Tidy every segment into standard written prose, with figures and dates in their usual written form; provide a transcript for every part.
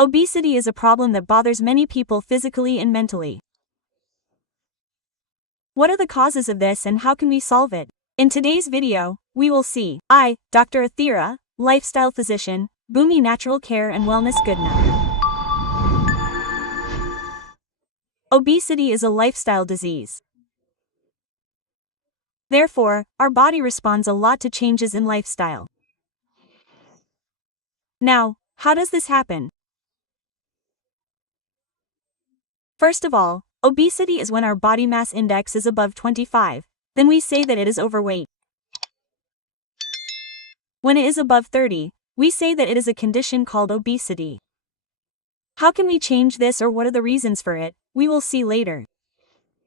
Obesity is a problem that bothers many people physically and mentally. What are the causes of this and how can we solve it? In today's video, we will see I, Dr. Athira, lifestyle physician, Bhumi Natural Care and Wellness Goodna. Obesity is a lifestyle disease. Therefore, our body responds a lot to changes in lifestyle. Now, how does this happen? First of all, obesity is when our body mass index is above 25, then we say that it is overweight. When it is above 30, we say that it is a condition called obesity. How can we change this or what are the reasons for it? We will see later.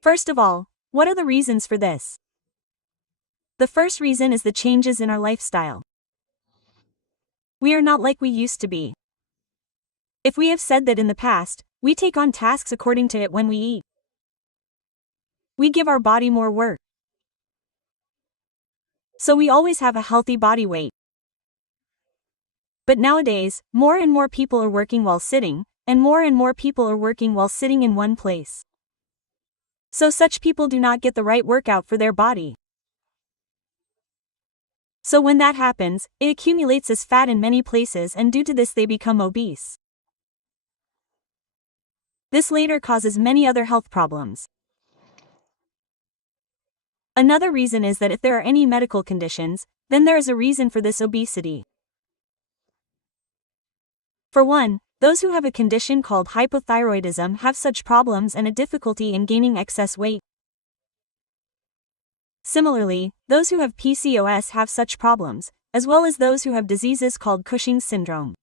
First of all, what are the reasons for this? The first reason is the changes in our lifestyle. We are not like we used to be. If we have said that in the past, we take on tasks according to it when we eat. We give our body more work. So we always have a healthy body weight. But nowadays, more and more people are working while sitting, and more people are working while sitting in one place. So such people do not get the right workout for their body. So when that happens, it accumulates as fat in many places and due to this they become obese. This later causes many other health problems. Another reason is that if there are any medical conditions, then there is a reason for this obesity. For one, those who have a condition called hypothyroidism have such problems and a difficulty in gaining excess weight. Similarly, those who have PCOS have such problems, as well as those who have diseases called Cushing's syndrome.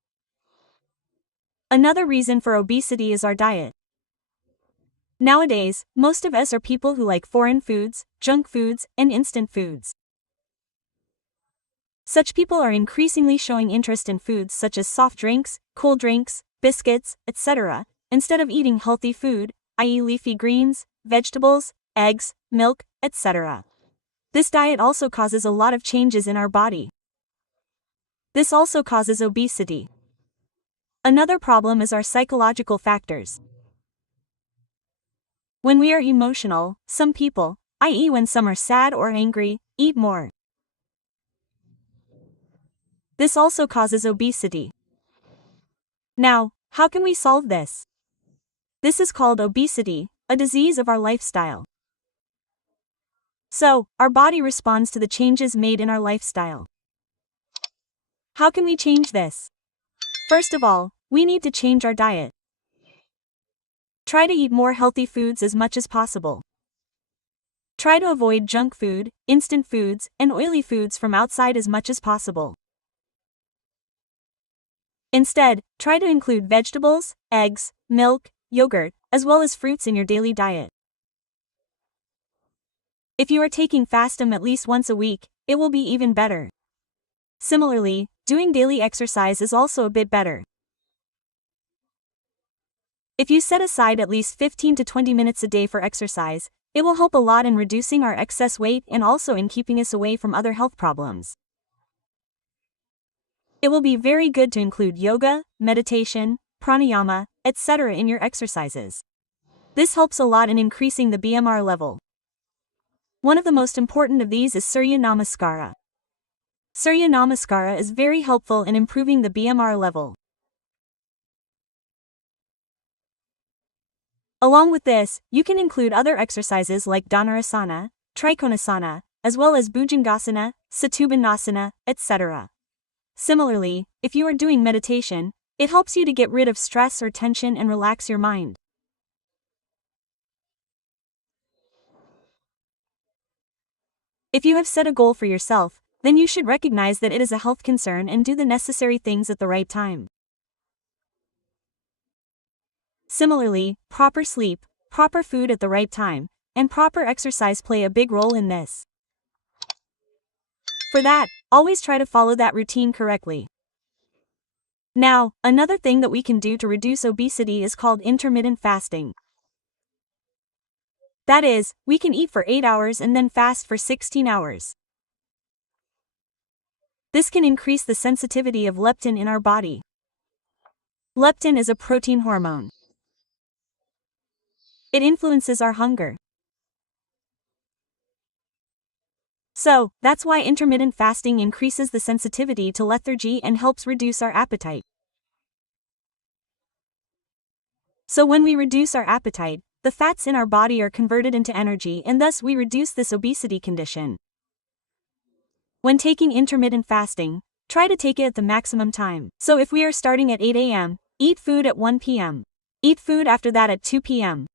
Another reason for obesity is our diet. Nowadays, most of us are people who like foreign foods, junk foods, and instant foods. Such people are increasingly showing interest in foods such as soft drinks, cool drinks, biscuits, etc., instead of eating healthy food, i.e. leafy greens, vegetables, eggs, milk, etc. This diet also causes a lot of changes in our body. This also causes obesity. Another problem is our psychological factors. When we are emotional, some people, i.e. when some are sad or angry, eat more. This also causes obesity. Now, how can we solve this? This is called obesity, a disease of our lifestyle. So, our body responds to the changes made in our lifestyle. How can we change this? First of all, we need to change our diet. Try to eat more healthy foods as much as possible. Try to avoid junk food, instant foods, and oily foods from outside as much as possible. Instead, try to include vegetables, eggs, milk, yogurt, as well as fruits in your daily diet. If you are taking fasting at least once a week, it will be even better. Similarly, doing daily exercise is also a bit better. If you set aside at least 15 to 20 minutes a day for exercise, it will help a lot in reducing our excess weight and also in keeping us away from other health problems. It will be very good to include yoga, meditation, pranayama, etc. in your exercises. This helps a lot in increasing the BMR level. One of the most important of these is Surya Namaskara. Surya Namaskara is very helpful in improving the BMR level. Along with this, you can include other exercises like Dhanurasana, Trikonasana, as well as Bhujangasana, Satubhanasana, etc. Similarly, if you are doing meditation, it helps you to get rid of stress or tension and relax your mind. If you have set a goal for yourself, then you should recognize that it is a health concern and do the necessary things at the right time. Similarly, proper sleep, proper food at the right time, and proper exercise play a big role in this. For that, always try to follow that routine correctly. Now, another thing that we can do to reduce obesity is called intermittent fasting. That is, we can eat for 8 hours and then fast for 16 hours. This can increase the sensitivity of leptin in our body. Leptin is a protein hormone. It influences our hunger. So, that's why intermittent fasting increases the sensitivity to lethargy and helps reduce our appetite. So when we reduce our appetite, the fats in our body are converted into energy and thus we reduce this obesity condition. When taking intermittent fasting, try to take it at the maximum time. So if we are starting at 8 a.m., eat food at 1 p.m. Eat food after that at 2 p.m.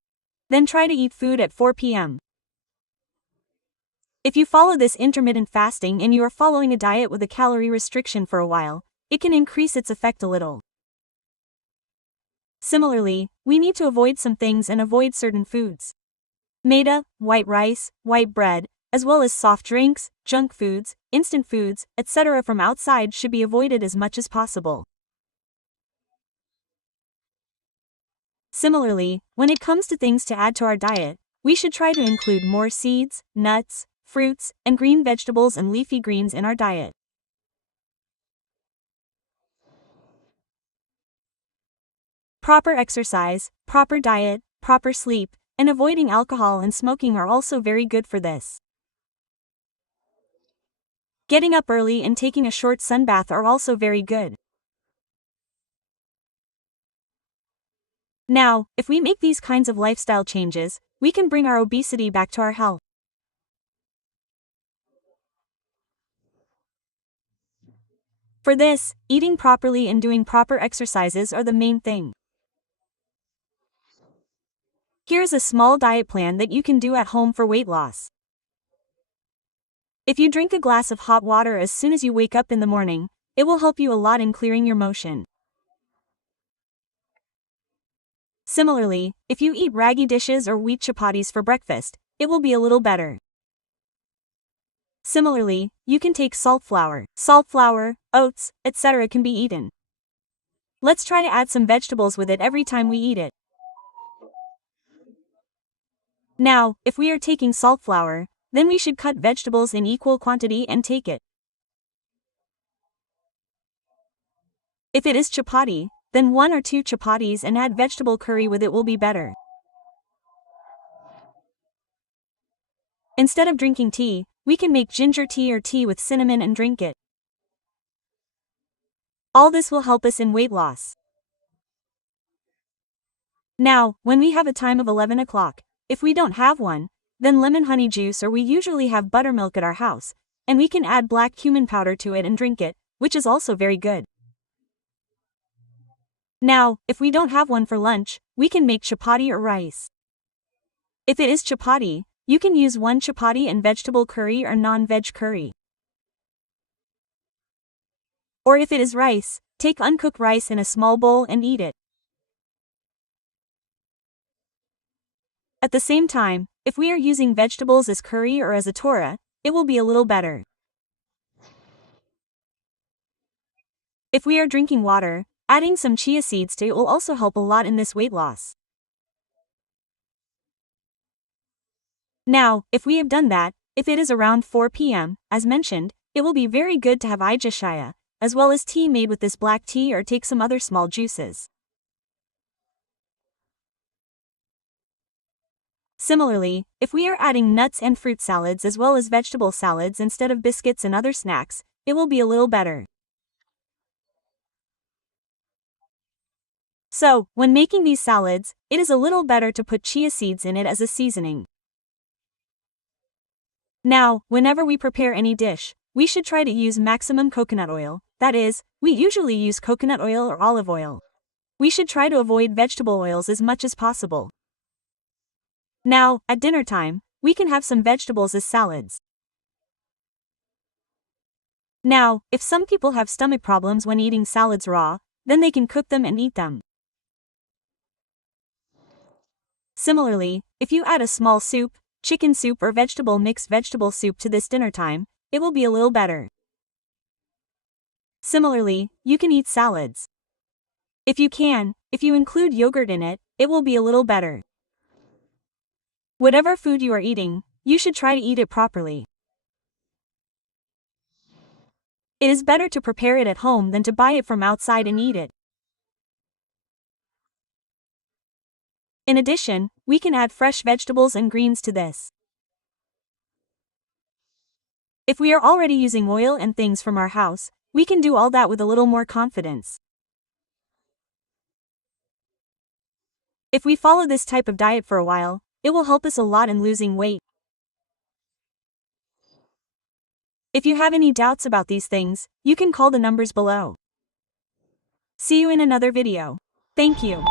Then try to eat food at 4 p.m. If you follow this intermittent fasting and you are following a diet with a calorie restriction for a while, it can increase its effect a little. Similarly, we need to avoid some things and avoid certain foods. Maida, white rice, white bread, as well as soft drinks, junk foods, instant foods, etc. from outside should be avoided as much as possible. Similarly, when it comes to things to add to our diet, we should try to include more seeds, nuts, fruits, and green vegetables and leafy greens in our diet. Proper exercise, proper diet, proper sleep, and avoiding alcohol and smoking are also very good for this. Getting up early and taking a short sunbath are also very good. Now, if we make these kinds of lifestyle changes, we can bring our obesity back to our health. For this, eating properly and doing proper exercises are the main thing. Here's a small diet plan that you can do at home for weight loss. If you drink a glass of hot water as soon as you wake up in the morning, it will help you a lot in clearing your motion. Similarly, if you eat ragi dishes or wheat chapatis for breakfast, it will be a little better. Similarly, you can take salt flour, oats, etc. can be eaten. Let's try to add some vegetables with it every time we eat it. Now, if we are taking salt flour, then we should cut vegetables in equal quantity and take it. If it is chapati, then 1 or 2 chapatis and add vegetable curry with it will be better. Instead of drinking tea, we can make ginger tea or tea with cinnamon and drink it. All this will help us in weight loss. Now, when we have a time of 11 o'clock, if we don't have one, then lemon honey juice or we usually have buttermilk at our house, and we can add black cumin powder to it and drink it, which is also very good. Now, if we don't have one for lunch, we can make chapati or rice. If it is chapati, you can use 1 chapati and vegetable curry or non-veg curry. Or if it is rice, take uncooked rice in a small bowl and eat it. At the same time, if we are using vegetables as curry or as a torah, it will be a little better. If we are drinking water, adding some chia seeds to it will also help a lot in this weight loss. Now, if we have done that, if it is around 4 p.m., as mentioned, it will be very good to have ijashaya, as well as tea made with this black tea or take some other small juices. Similarly, if we are adding nuts and fruit salads as well as vegetable salads instead of biscuits and other snacks, it will be a little better. So, when making these salads, it is a little better to put chia seeds in it as a seasoning. Now, whenever we prepare any dish, we should try to use maximum coconut oil, that is, we usually use coconut oil or olive oil. We should try to avoid vegetable oils as much as possible. Now, at dinner time, we can have some vegetables as salads. Now, if some people have stomach problems when eating salads raw, then they can cook them and eat them. Similarly, if you add a small soup, chicken soup or mixed vegetable soup to this dinner time, it will be a little better. Similarly, you can eat salads. If you include yogurt in it, it will be a little better. Whatever food you are eating, you should try to eat it properly. It is better to prepare it at home than to buy it from outside and eat it. In addition, we can add fresh vegetables and greens to this. If we are already using oil and things from our house, we can do all that with a little more confidence. If we follow this type of diet for a while, it will help us a lot in losing weight. If you have any doubts about these things, you can call the numbers below. See you in another video. Thank you.